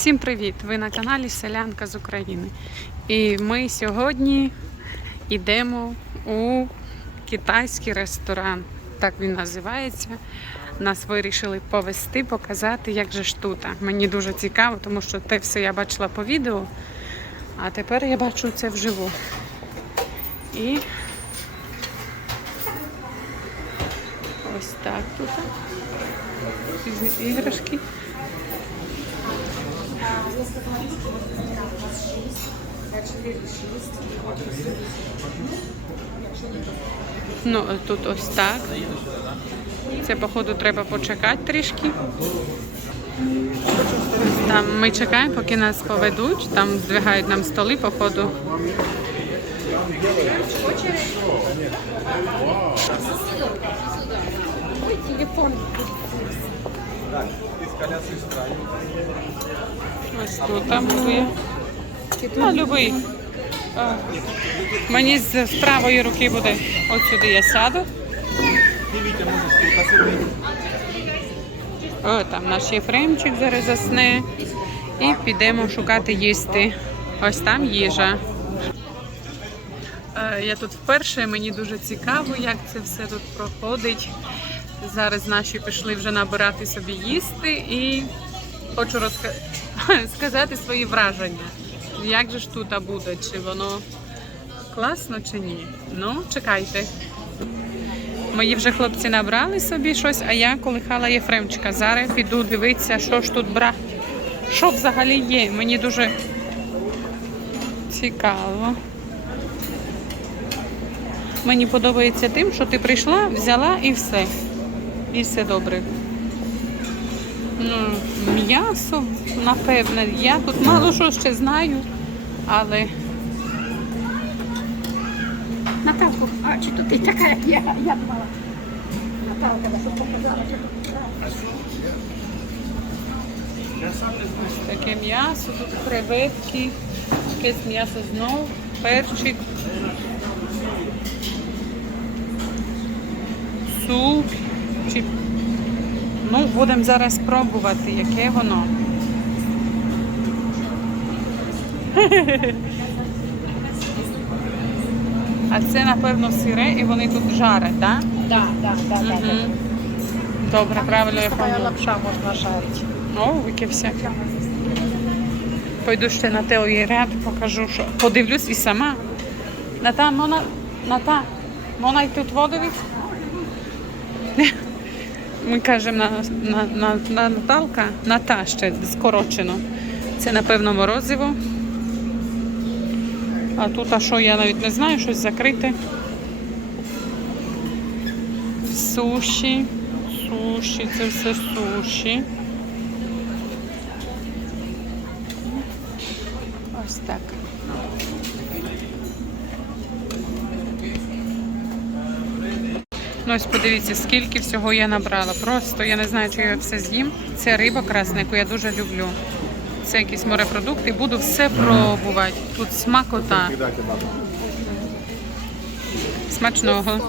Всім привіт! Ви на каналі Селянка з України. І ми сьогодні йдемо у китайський ресторан. Так він називається. Нас вирішили повести, показати, як же ж тут. Мені дуже цікаво, тому що те все я бачила по відео, а тепер я бачу це вживу. І ось так тут. Різні іграшки. Ну, тут ось так. Це, походу, треба почекати трішки. Там ми чекаємо, поки нас поведуть, там здвигають нам столи, походу. Ось тут там буде. Ну, любий. А, Мені з з правої руки буде. От сюди я сяду. О, там наш Єфремчик зараз засне. І підемо шукати їсти. Ось там їжа. Е, Я тут вперше, мені дуже цікаво, як це все тут проходить. Зараз наші пішли вже набирати собі їсти і хочу розка... сказати свої враження. Як же ж тут буде? Чи воно класно, чи ні? Ну, чекайте. Мої вже хлопці набрали собі щось, а я колихала Єфремчика. Зараз піду дивитися, що ж тут бра. Що взагалі є. Мені дуже цікаво. Мені подобається тим, що ти прийшла, взяла і все. І все добре. Ну, м'ясо, напевне. Я тут мало що ще знаю, але Наталку, а чи то ти така, як я, я думала. Наталка, щоб показала. таке м'ясо, тут креветки, якесь м'ясо знов, перчик, суп. Чи... Ну, будемо зараз пробувати, яке воно. А це, напевно, сире і вони тут жарять, так? Да, да. Мгм. Добре, правильно я поняла. лапша можна жарити. О, яке всяке. Пойду ще на той ряд, покажу, що подивлюсь і сама. Ната, мона, ната, мона й тут водовець. Ми кажемо на, на, на, на Наталка, ната ще скорочено. Це, напевно, морозиво. А тут, а що, я навіть не знаю, щось закрите. Суші, суші, це все суші. Ось так. Ну, ось подивіться, скільки всього я набрала. Просто я не знаю, чи я все з'їм. Це риба красна, яку я дуже люблю. Це якісь морепродукти. Буду все пробувати. Тут смакота. Смачного.